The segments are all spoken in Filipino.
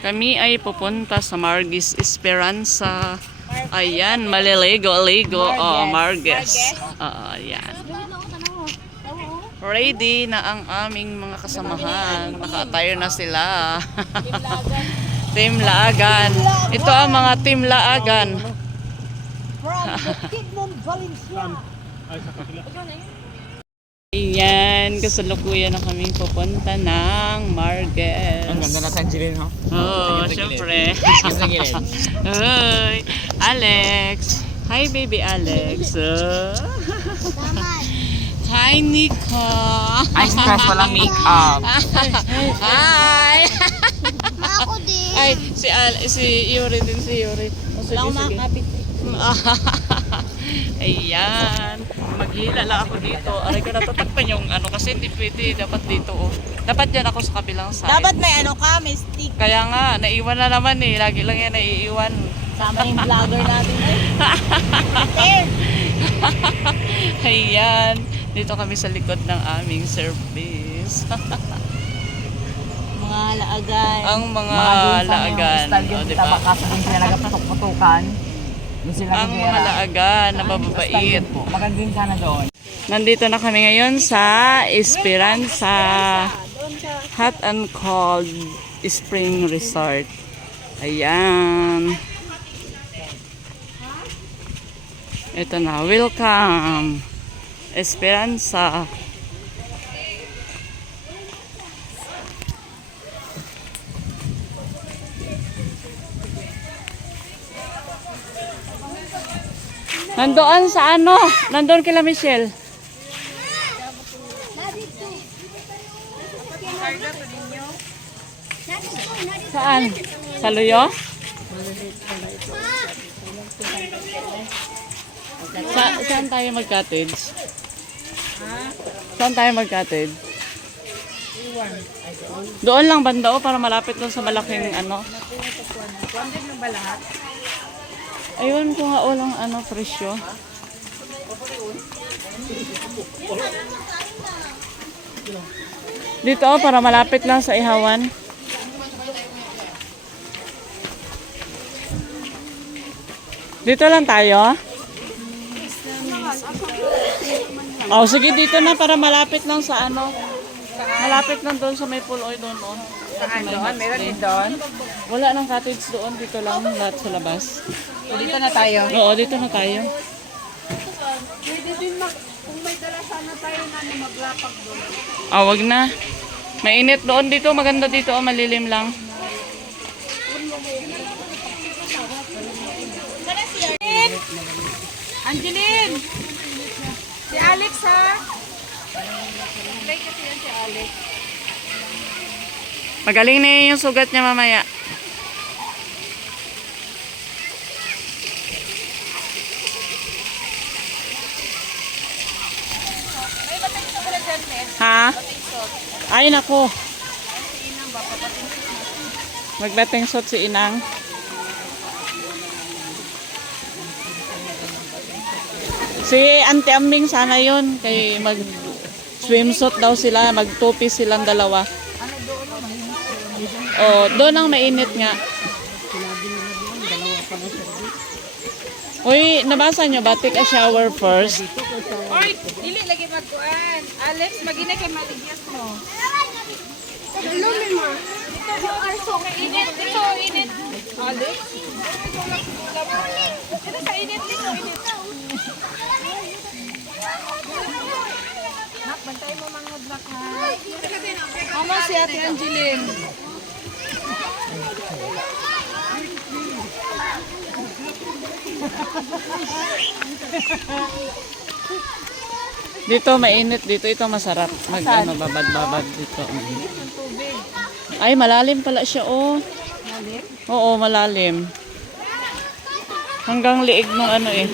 Kami ay pupunta sa Margis Esperanza. Ayan, maliligo-ligo. Oh, Margis. Ayan. Ready na ang aming mga kasamahan. Naka-attire na sila. Team Laagan. Ito ang mga Team Laagan. Ayan, kasalukuyan na kaming pupunta ng Margis. Ang ganda na Tangerine, ha? Oo, syempre. Hi, Alex. Hi, baby Alex. Hi, Nico. Ay, stress, walang make-up. Hi. Ako din. Ay, si Yuri din, si Yuri. Oh, sige, Wala akong sige. makakapit. Ayan. Maghila lang ako dito. Aray ko natatakpan yung ano kasi hindi pwede. Dapat dito oh. Dapat dyan ako sa kabilang side. Dapat may ano ka, may stick. Kaya nga, naiwan na naman eh. Lagi lang yan naiiwan. Sama yung vlogger natin. Ayan. Dito kami sa likod ng aming service. Mga laagan. Ang mga laagan. Stadium, Diba? Kaso din sila nagpatok-putukan. Ang mga laagan na mababait. Maganda din sana doon. Nandito na kami ngayon sa Esperanza Hot and Cold Spring Resort. Ayan. Ito na. Welcome. Esperanza. Nandoon sa ano? Nandoon kila Michelle. Saan? Sa Luyo? Saan tayo mag-cottage? Saan tayo mag-cottage? Doon lang banda o para malapit doon sa malaking ano? Ayun ko nga walang ano presyo. Dito oh, para malapit lang sa ihawan. Dito lang tayo. Oh, sige dito na para malapit lang sa ano. Malapit lang doon sa may pool oil doon oh. Saan doon? Meron din doon? Wala nang cottage doon, dito lang lahat sa labas. So, dito na tayo. Oo, dito na tayo. Pwede din kung may dala sana tayo na maglapag doon. Ah, wag na. Mainit doon dito, maganda dito, oh, malilim lang. Angeline! Si Alex ha? Play kasi yan si Alex. Magaling na yung sugat niya mamaya. May batay sa pala dyan, Ned. Ha? Ay, nako. Magbating suit si Inang. Si Auntie Ambing sana yun. Kay mag swimsuit daw sila. Mag-two-piece silang dalawa. Oh, doon ang mainit nga. Uy, nabasa nyo ba? Take a shower first. Oy, dili lagi magkuan. Alex, magina kay maligyas mo. Lumi mo. Ito yung arso. Init, ito, init. Alex? Ito sa init, dito, init. Nak, bantay mo mga black ha. Mama si Ate Angeline. Dito mainit, dito ito masarap. Mag ano, babad-babad dito. Ay, malalim pala siya oh. Oo, malalim. Hanggang liig nung ano eh.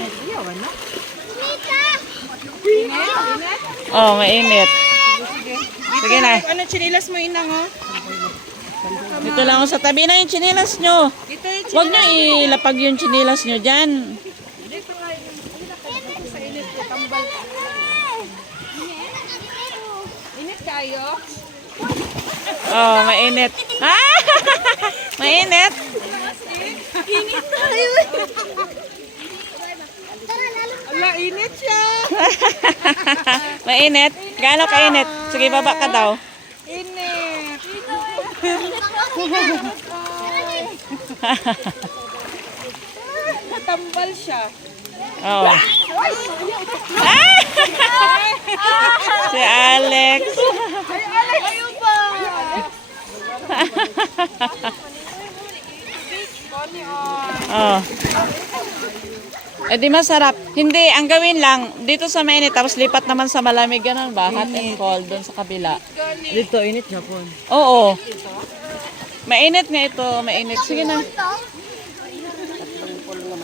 Oh, mainit. Sige na. Ano chinilas mo inang oh? Dito lang ako sa tabi na yung chinilas nyo. Dito yung Huwag nyo ilapag yung chinilas nyo dyan. dito nga yung sa init ko tambal. Init kayo? Oh, mainit. Ah! Mainit. Ala, init siya. Mainit. Gaano kainit? Sige, baba ka daw. Init. Natambal siya. Oh. Ah! Si Alex. Ay, Alex! Ayaw ba? Oh. Eh di masarap. Hindi, ang gawin lang, dito sa mainit, tapos lipat naman sa malamig, ganun ba? Hot and cold, doon sa kabila. Dito, init Japon. Oo. Mainit nga ito, mainit. Sige na.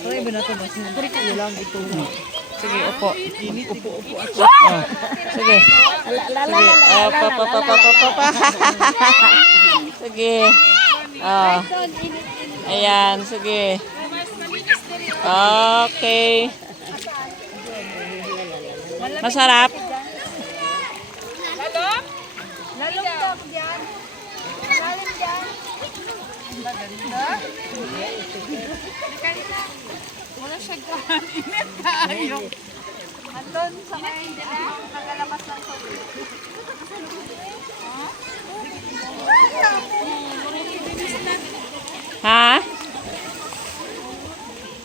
Pero iba na ito, mas nabalik ko lang ito. Sige, upo. Upo. Oh. Sige. Sige. Pa. Sige. Oh. Ayan, sige. Okay. Masarap. Lalong? Lalong daw dyan. Lalong dyan. Maganda. Wala siya gaan. Init tayo. Andun sa may nagalabas ng tubig. Ha?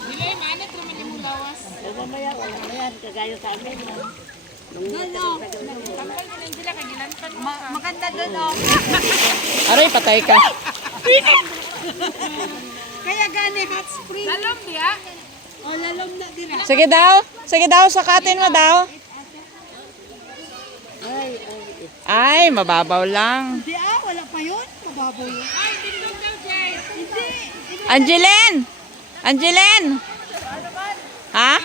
Dilay, manit naman yung mulawas. Maganda doon, oh. Aray, patay ka. Kaya gani hot spring. Lalom diya? O, lalom na din. Sige daw. Sige daw, sakatin mo daw. Ay, mababaw lang. Di wala pa yun. Mababoy yun. Ay, tindog daw, Jay. Hindi. Angeline! Angeline! Ha?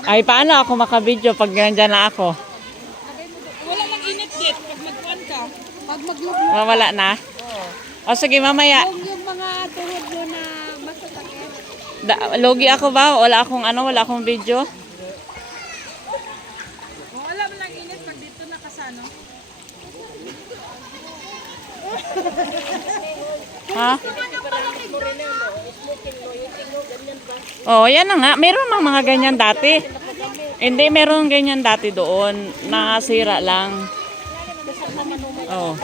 Ay, paano ako makabidyo pag nandyan na ako? Wala lang init dit pag magkuhan ka. Pag maglubog Mawala na? O sige, mamaya. yung mga tuhod mo na masasakit. Logi ako ba? Wala akong video. Wala mo lang init pag dito nakasano. Ha? Oh, yan na nga. Meron mang mga ganyan dati. Hindi, meron ganyan dati doon. Nakasira lang. Oh.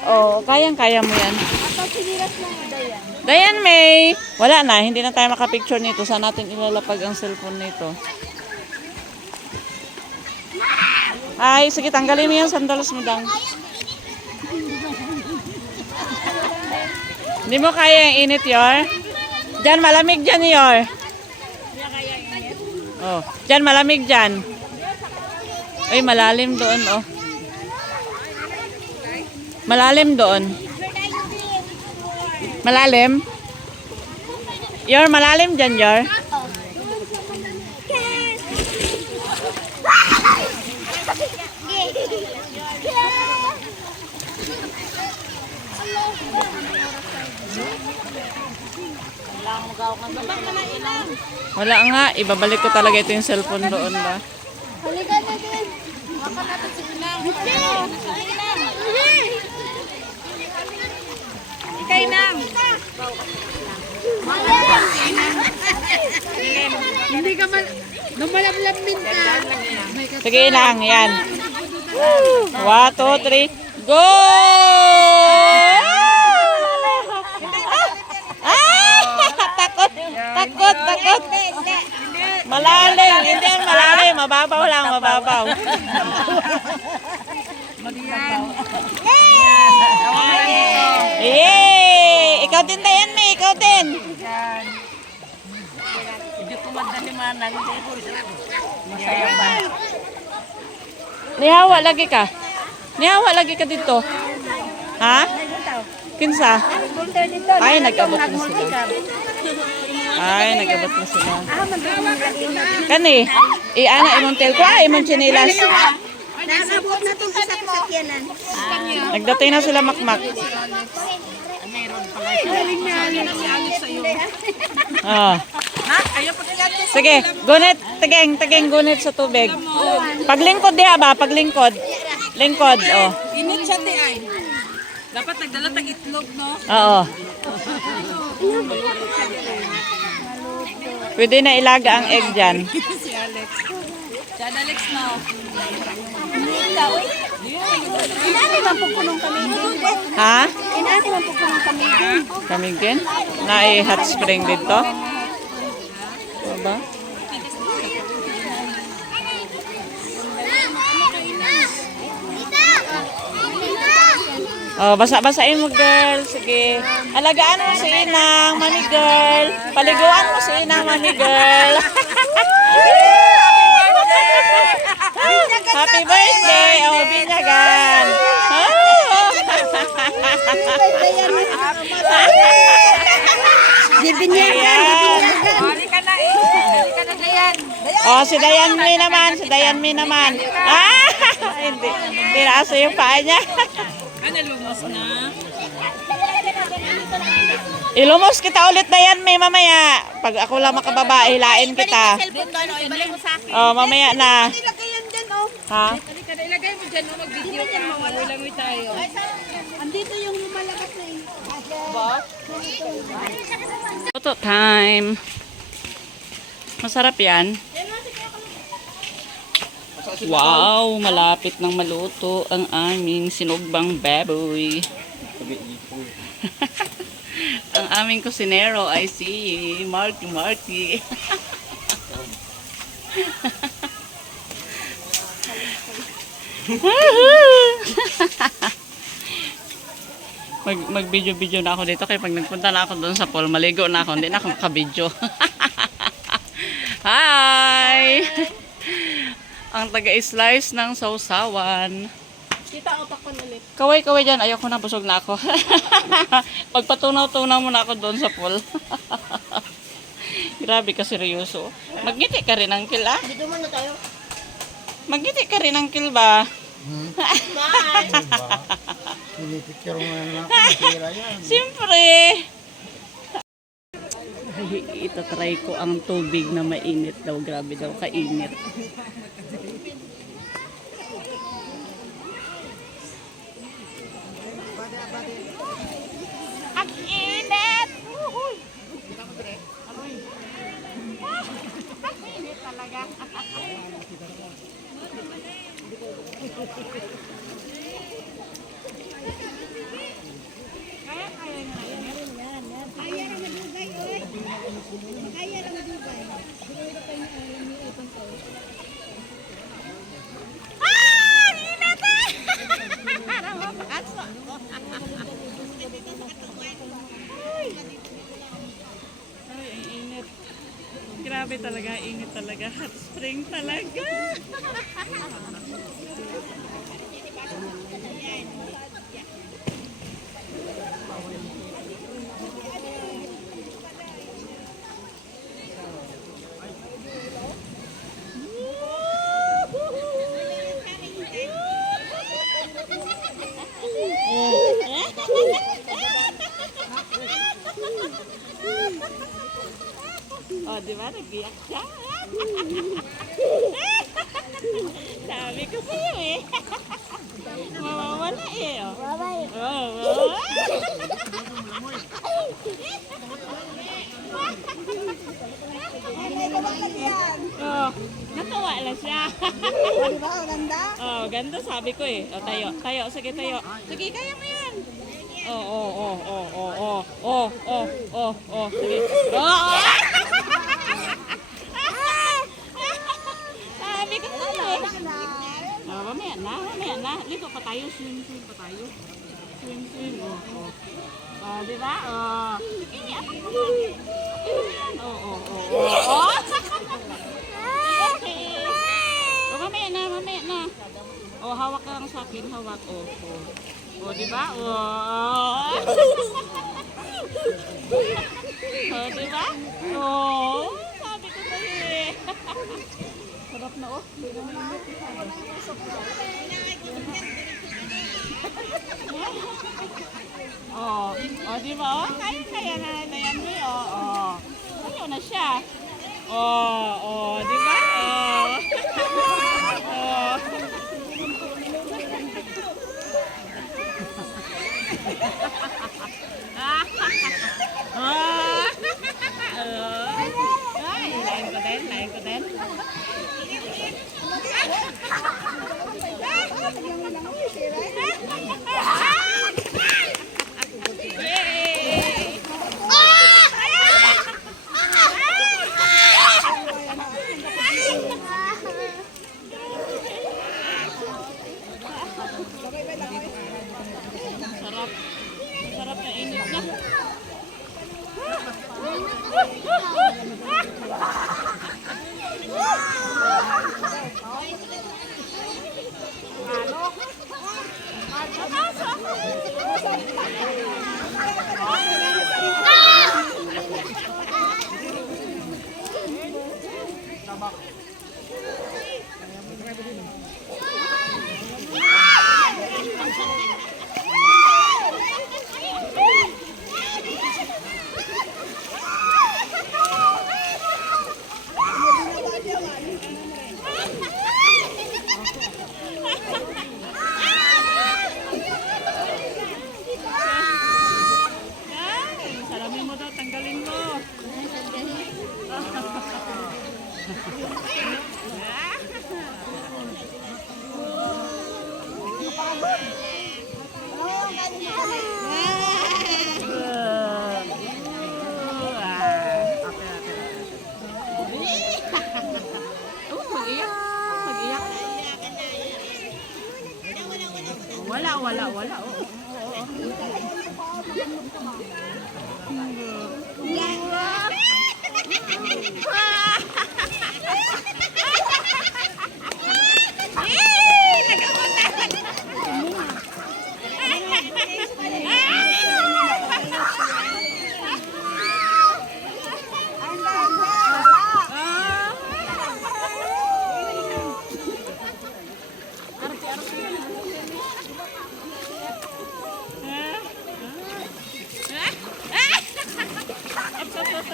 Oh, kayang-kaya mo yan. Dayan, May. Wala na. Hindi na tayo makapicture nito. Saan natin ilalapag ang cellphone nito? Ay, sige. Tanggalin mo yung sandalos mo dang. Hindi mo kaya yung init, Yor? Diyan, malamig dyan, Yor. Oh, diyan, malamig dyan. Ay, malalim doon, oh. Malalim doon. Malalim? Yor, malalim dyan, Yor. Wala nga, ibabalik ko talaga ito yung cellphone doon ba. Halika na din. Baka natin si Inang. Ikay Nang. Hindi ka man... Lumalablamin ka. Sige lang, yan. 1, 2, 3, go! Takot. Malalim, hindi yan malalim. Mababaw lang, mababaw. Yay! Ikaw din tayan, May. Ikaw din. Hindi ko magdalimanan. Nihawa lagi ka. Nihawa lagi ka dito. Ha? Kinsa? Ay, nag-abot na sila. Ay, nag-abot na sila. Kani, i-ana imong tel ko, imong chinilas. Nasabot na itong isa kasakyanan. Nagdatay na sila makmak. Oh. Sige, gunit, tigeng, gunit sa tubig. Paglingkod diha ba? Paglingkod. Lingkod, oh. Init siya ti ay. Dapat nagdala tag itlog, no? Oo. Pwede na ilaga ang egg dyan. Si Alex. Chad Alex, no? Inani man po punong kamigin. Ha? Inani man po punong kamigin. Kamigin? Na hot spring dito? Diba? Oh, basa-basain mo, girl. Sige. Alagaan mo si Inang, mami girl. Paliguan mo si Inang, mami girl. Happy birthday! Oh, binyagan. Di binyagan, di binyagan. Hali ka na eh. Hali ka na Dayan. Oh, si Dayan May naman. Si Dayan May naman. Ah! Hindi. Tiraso yung paa niya. Ano, lumos na? Ilumos kita ulit na yan, may mamaya. Pag ako lang makababa, hilain kita. Oh, mamaya na. Ilagay yan dyan, oh. Ha? Hali ka na, ilagay mo dyan, no? Mag-video ka. Malangoy tayo. Andito yung lumalabas na eh. Photo time. Masarap yan. Wow, malapit nang maluto ang aming sinugbang baboy. Ang aming kusinero ay si Marky. Mag-video na ako dito kaya pag nagpunta na ako doon sa pool, maligo na ako, hindi na ako makabidyo. Hi! Ang taga-slice ng sausawan. Kita utak ko ulit. Kaway dyan, ayoko na, busog na ako. Pagpatunaw-tunaw mo na ako doon sa pool. Grabe ka seryoso. Magngiti ka rin, Uncle, ah? Dito muna tayo. Magngiti ka rin, Uncle, ba? Bye. Pinipicture mo na lang ako, masira yan. Siyempre. Itatry ko ang tubig na mainit daw. Grabe daw, kainit. Ang init! Ang init talaga. Ay, ang init. Grabe talaga, init talaga. Hot spring talaga. Oh, di ba? Nag-iyak siya. Sabi ko sa'yo eh. Mawawala eh. Oh. Bye-bye. Oh, oh. Natuwa lang siya. Di ba? Ang ganda? Oh, ganda sabi ko eh. Oh, tayo. Sige, tayo. Sige, kaya mo yan. Oh. Sige. Oh! Sabi ko sa'yo eh. Oh, mamaya na. Ligo pa tayo. Swim pa tayo. Swim. Oh. Oh, di ba? Oh. Sige, apak mo na. Oh. Okay. Oh, mamaya na. Oh, hawak ka lang sa akin. Hawak. Oh. Oh, di ba? Oh. Oh, di ba? Oh. Sabi ko sa'yo eh. Sarap na oh. Hindi na mainit. Oh, oh, di ba? Oh, kaya na yan mo. Oh, oh. Ayaw na siya. Oh, oh, di ba? Oh. Oh. Ah. Ay, lain ko din, lain ko din. Yay! Sarap. Sarap na init na. Yan, salamin mo daw, tanggalin mo. Mag-iyak. Mag-iyak. Wala. Oo.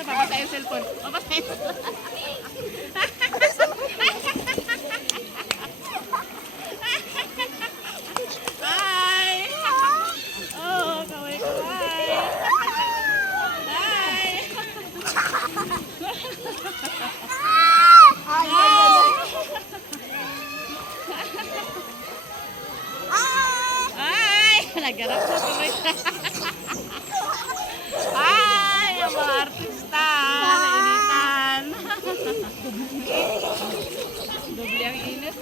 Papatay yung cellphone. Papatay yung cellphone. Hi! Oh, kaway-kaway. Hi! Ay! Nagarap na tuloy. Ay! Ang mga artista! Nainitan! Doble ang init.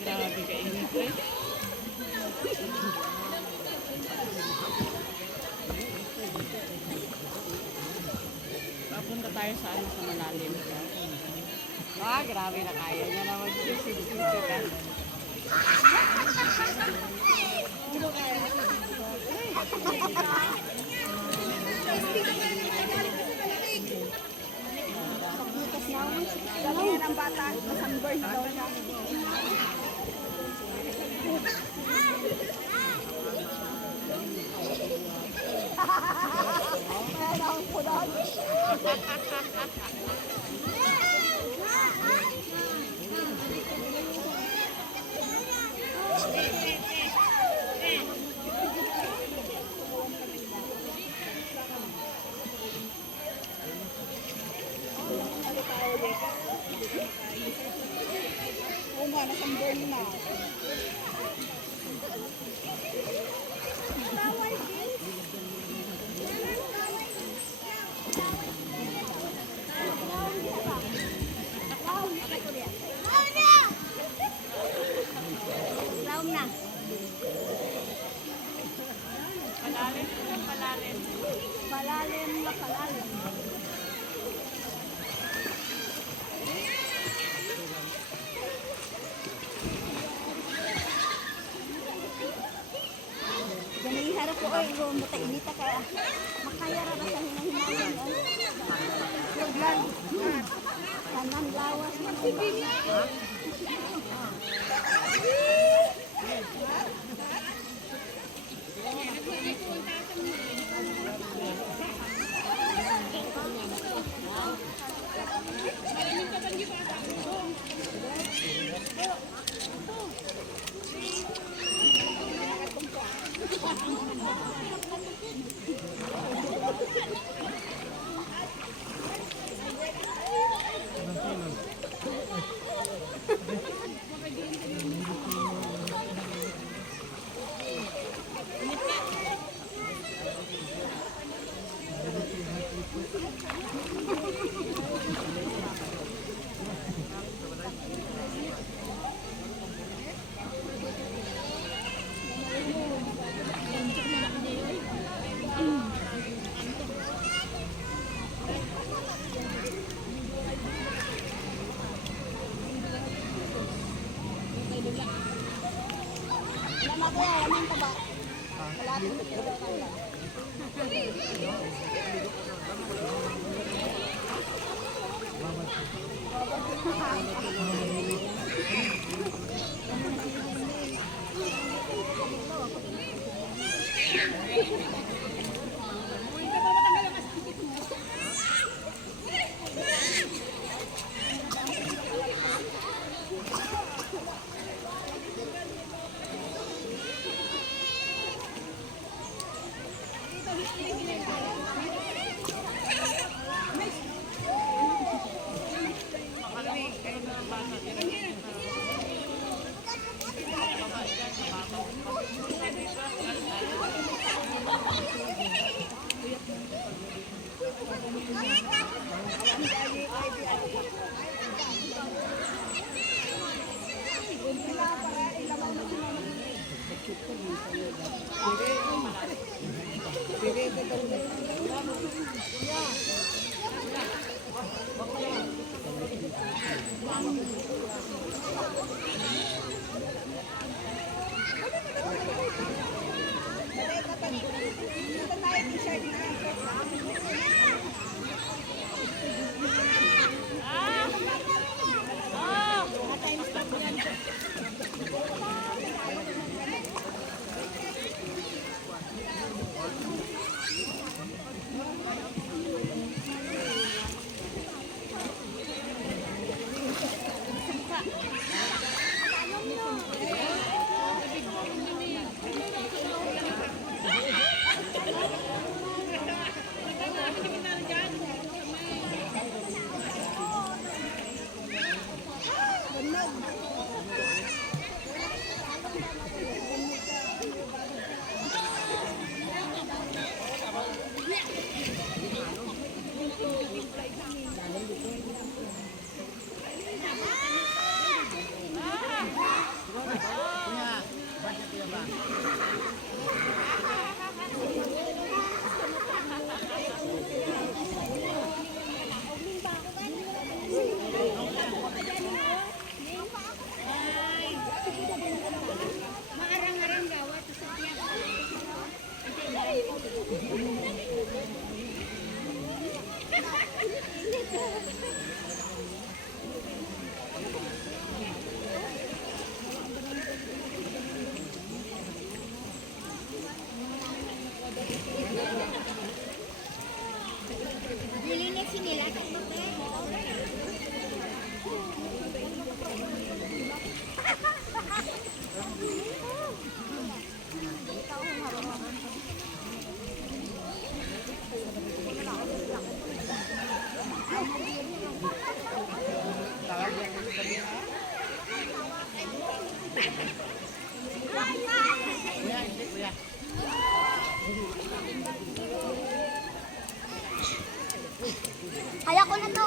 Grabe ka init eh. Papunta tayo sa malalim. Ah, grabe na kaya niya na mag-sisig-sisig ka. Sabi nga ng bata, sunburn daw siya. Oo nga, nasunburn na. Palalim na palalim. Ganun harap ko ay muta inita ka. Makaya ra ba sa hinang-hinang. Suglan. Kanan lawas. Tama ko yan, anong taba? Kaya ko na to.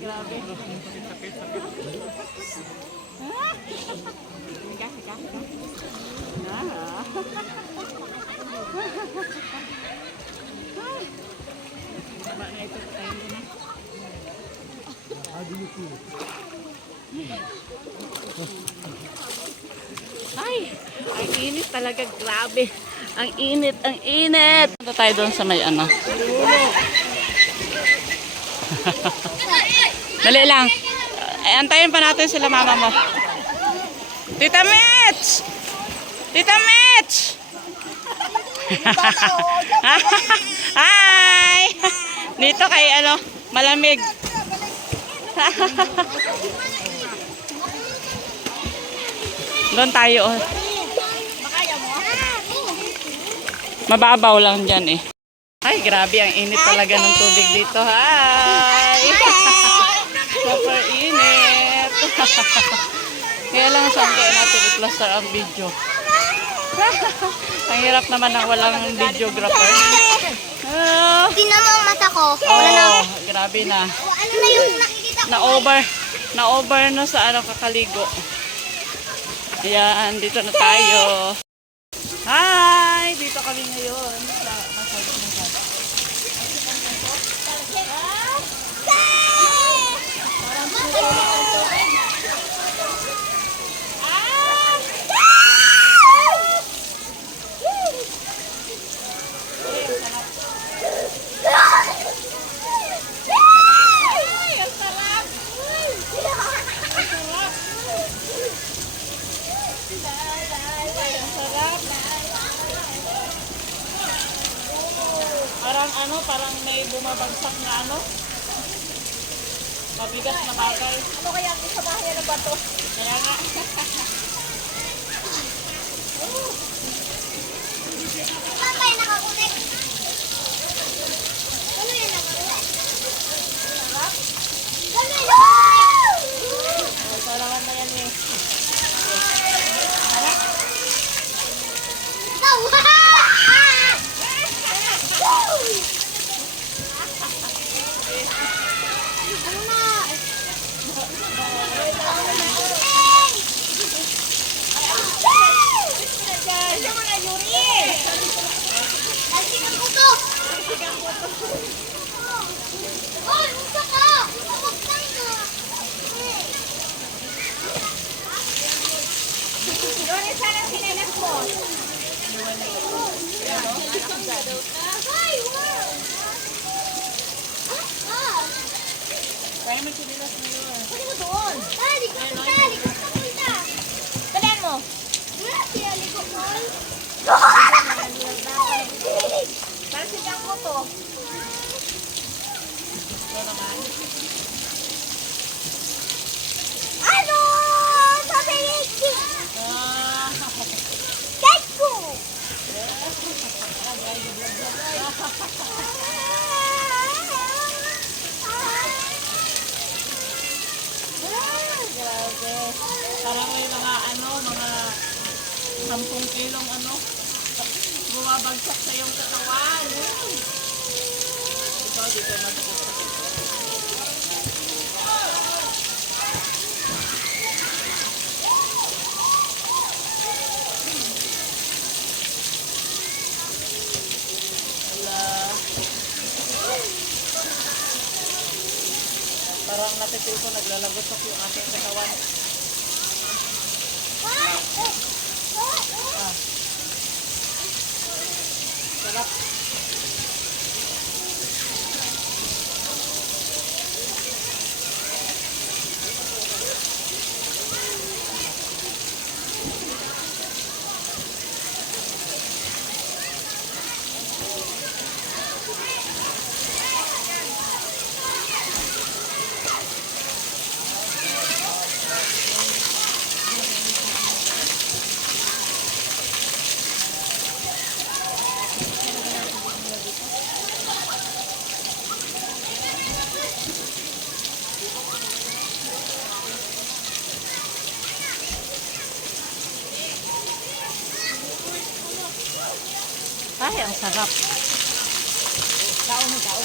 grabe. Tama na ito, patayin ko na. Ay, ang init talaga, grabe. Ang init, ang init. Punta tayo doon sa may ano. Dali lang. Antayin pa natin sila mama mo. Tita Mitch! Tita Mitch! Hi! Dito kay ano, malamig. Doon tayo. Oh. Mababaw lang dyan eh. Ay, grabe. Ang init talaga ng tubig dito. Hi! Super init. Kaya lang saan kaya natin i-plaster ang video. Ang hirap naman ng walang videographer. Tingnan mo ang mata ko. Oh, grabe na. Ano na yung nakikita ko? Na-over na sa ano kakaligo. Ayan, dito na tayo. Hi! Dito kami ngayon. Parang may bumabagsak na ano. Mabigat na bagay. Ano kaya ang isa bahay na bato? Kaya nga. Saan tayo nakakunik? Ano yan nakakunik? Ito naman na yan eh. Kaya may sinilas na yun. Pwede mo doon. Dali ka punta. Dalian mo. Kaya ligo mo. Para sigang mo to. Ano? Sabi Ricky. Get ko. Grabe. Parang may mga ano, mga 10 kilong ano, bumabagsak sa iyong katawan. Ito, dito masakit-sakit. Parang natipil ko, naglalagotok yung aking katawan. Sarap. Ay, ang sarap. Kaon mo, kaon.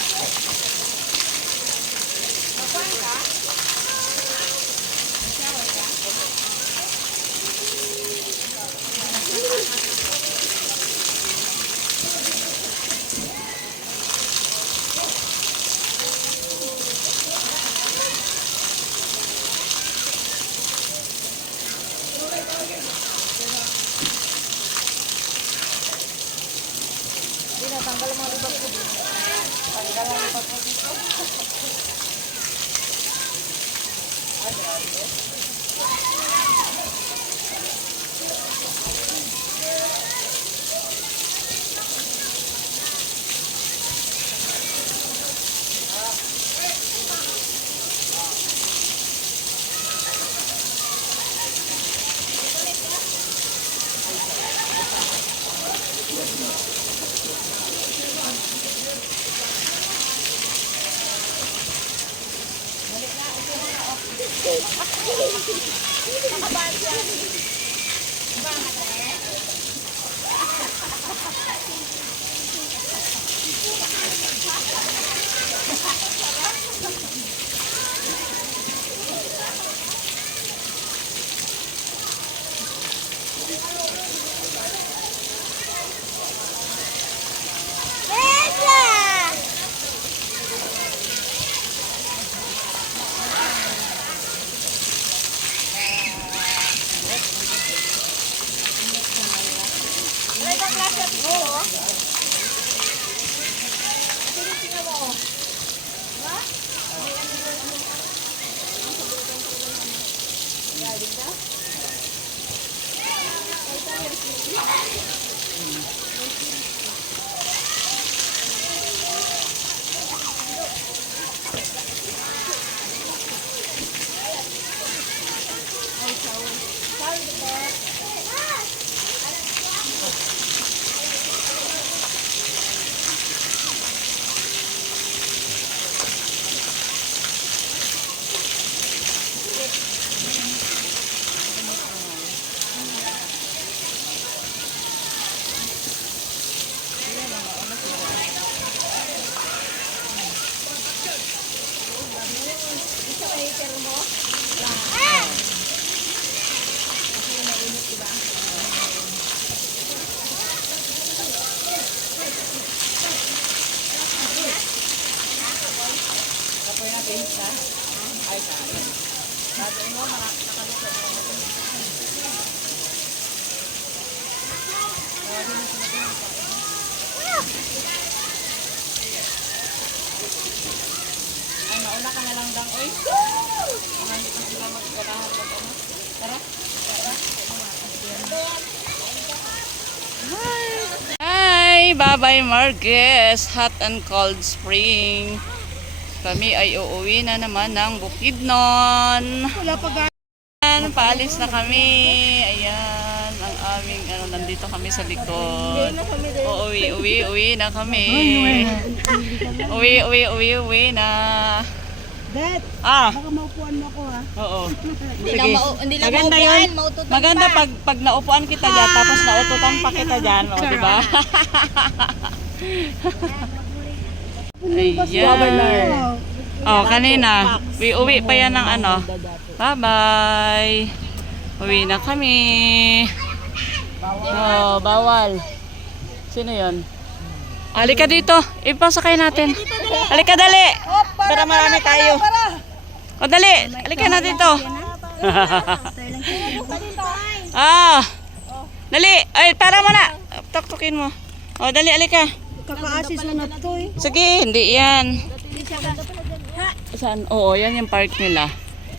Hi, Babay Marquez, Hot and Cold Spring. Kami ay uuwi na naman ng Bukidnon. Wala pa paalis na kami. Ayan, ang aming nandito kami sa likod. Uwi na kami. Uwi na. Dad, Ah, baka maupuan mo ako ha. oo. Hindi lang Maganda maupuan, yun. maututan Maganda pa. pag naupuan kita dyan, tapos naututan pa kita dyan, o, di ba? Ayan. Oh, kanina. Uwi pa yan ng ano. Bye-bye. Uwi na kami. Oh, bawal. Sino yon? Halika dito. Ipasakay natin. Halika dali. Para marami tayo. O dali. Halika na dito. Ah. Dali. Ay, para mo na. Tuktukin mo. O, dali. Halika. Kaka-assist na na to eh. Sige, hindi yan. Saan? Oo, yan yung park nila.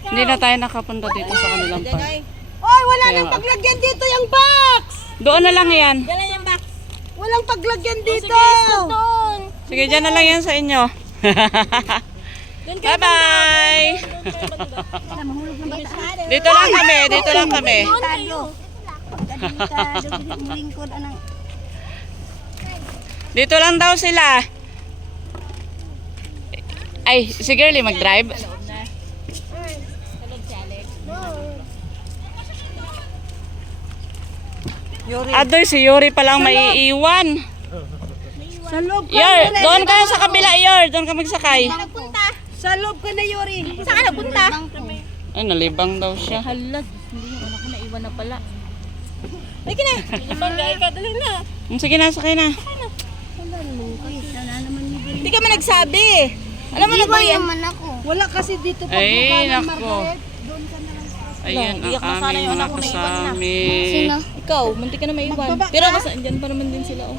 Hindi na tayo nakapunta dito sa kanilang park. Oy, wala Kaya nang nga. paglagyan dito yung box! Doon na lang yan. Walang paglagyan dito! Sige, dyan na lang yan sa inyo. Bye-bye! Dito lang kami, dito lang kami. Tayo. Delikado, lingkod, anang... Dito lang daw sila. Ay, si Girlie mag-drive. Adoy, si Yuri palang maiiwan. Sa loob ka! Yor, doon ka sa kabila, Yor. Doon ka magsakay. Sa loob ka na, Yuri. Saan ka nagpunta? Ay, nalibang daw siya. Hala, hindi yung anak ko naiwan na pala. Lagi na. Ibangga, ikaw, dali na. Sige na, sakay na. Hindi ka man nagsabi. Alam mo na ba yan? Wala kasi dito pag Ay, buka ng nako. Margaret. Doon ka na lang sa... Ayan iyak na ang sana aming yung mga anak ko na iwan na. kasami. Ikaw, munti ka na maiwan. Magbaba Pero ka? kasi andyan pa naman din sila. Oh.